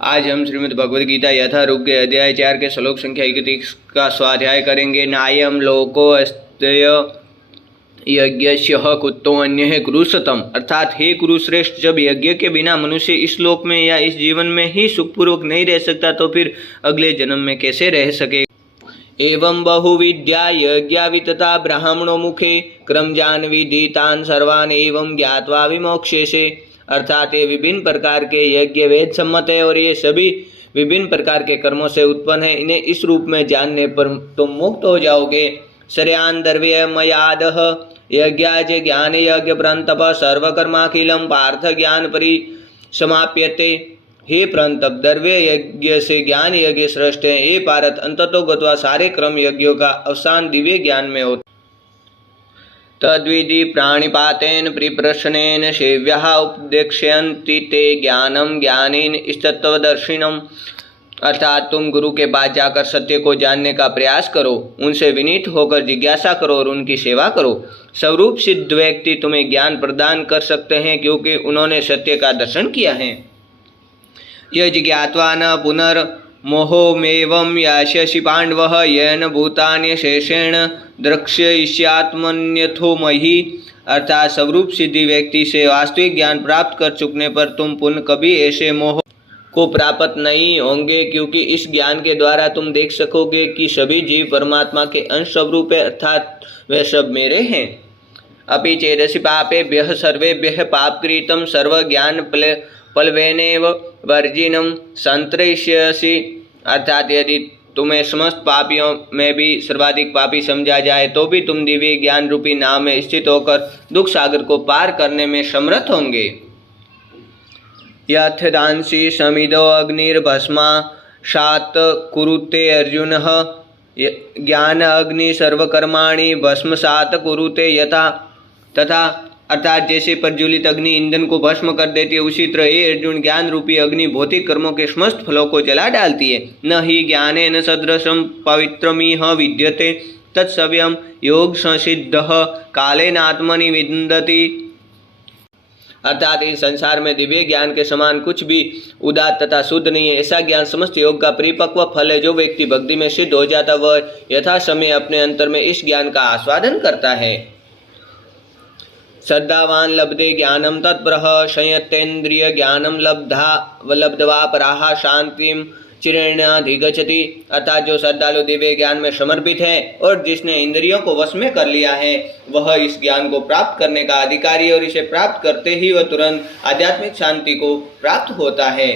आज हम श्रीमद् भगवद गीता यथारूप के अध्याय 4 के श्लोक संख्या 31 का स्वाध्याय करेंगे। नायम लोको अस्त्य यज्ञस्य कुतो अन्य कुरुषतम, अर्थात हे कुरुश्रेष्ठ, जब यज्ञ के बिना मनुष्य इस लोक में या इस जीवन में ही सुखपूर्वक नहीं रह सकता तो फिर अगले जन्म में कैसे रह सके। एवं बहुविद्या यज्ञा वितता ब्राह्मणों मुखे क्रमजान विदितान सर्वान एवं ज्ञात्वा विमोक्षेसे, अर्थात ये विभिन्न प्रकार के यज्ञ वेद सम्मत है और ये सभी विभिन्न प्रकार के कर्मों से उत्पन्न है। इन्हें इस रूप में जानने पर तुम मुक्त हो जाओगे। श्रेयान द्रव्य मयादह यज्ञाज ज्ञान यज्ञ प्रंतप सर्वकर्माखिलम पार्थ ज्ञान परिसमाप्यते। हे प्रंतप, द्रव्य यज्ञ से ज्ञान यज्ञ श्रेष्ठ है। हे पार्थ, अंततोगत्वा सारे क्रम यज्ञों का अवसान दिव्य ज्ञान में होता। तद्विधि प्राणिपातेन परिप्रश्नेन सेव्याः उपदेक्ष्यन्ति ते ज्ञानम ज्ञानेन इस्तत्वदर्शिनम, अर्थात तुम गुरु के पास जाकर सत्य को जानने का प्रयास करो, उनसे विनीत होकर जिज्ञासा करो और उनकी सेवा करो। स्वरूप सिद्ध व्यक्ति तुम्हें ज्ञान प्रदान कर सकते हैं क्योंकि उन्होंने सत्य का दर्शन किया है। यज्ञात्वा न पुनर्मोहमेवं यास्यसि पांडवः येन भूतान्यशेषेण द्रक्ष्यिष्यात्मन्यथो मही, अर्थात स्वरूप सिद्धि व्यक्ति से वास्तविक ज्ञान प्राप्त कर चुकने पर तुम पुनः कभी ऐसे मोह को प्राप्त नहीं होंगे, क्योंकि इस ज्ञान के द्वारा तुम देख सकोगे कि सभी जीव परमात्मा के अंश स्वरूप है, अर्थात वे सब मेरे हैं। अपि चेदसि पापेभ्यः सर्वेभ्यः पापकृतं सर्वज्ञान प्लवेनैव वर्जिनं संतरिष्यसि, अर्थात यदि तुम्हें समस्त पापियों में भी सर्वाधिक पापी समझा जाए तो भी तुम दिव्य ज्ञान रूपी नाव में स्थित होकर दुख सागर को पार करने में समर्थ होंगे। यथदांसि समिदो अग्निर्भस्मा शात कुरुते अर्जुनः ज्ञान अग्नि सर्वकर्माणि भस्मसात कुरुते यथा, तथा अर्थात जैसे प्रज्वलित अग्नि ईंधन को भस्म कर देती है, उसी तरह ये अर्जुन ज्ञान रूपी अग्नि भौतिक कर्मों के समस्त फलों को जला डालती है। न ही ज्ञानेन सदृशं पवित्रमिह विद्यते तत्सव्यम योग संसिद्धः कालेन आत्मनि विन्दति, अर्थात इस संसार में दिव्य ज्ञान के समान कुछ भी उदात्त तथा शुद्ध नहीं है। ऐसा ज्ञान समस्त योग का परिपक्व फल है। जो व्यक्ति भक्ति में सिद्ध हो जाता वह यथा समय अपने अंतर में इस ज्ञान का आस्वादन करता है। श्रद्धावान लब्धे ज्ञानम तत्परः संयतेन्द्रिय ज्ञानम लब्ध्वा पराः शांतिम चिरेणाधिगच्छति, अर्थात जो श्रद्धालु दिव्य ज्ञान में समर्पित है और जिसने इंद्रियों को वश में कर लिया है वह इस ज्ञान को प्राप्त करने का अधिकारी और इसे प्राप्त करते ही वह तुरंत आध्यात्मिक शांति को प्राप्त होता है।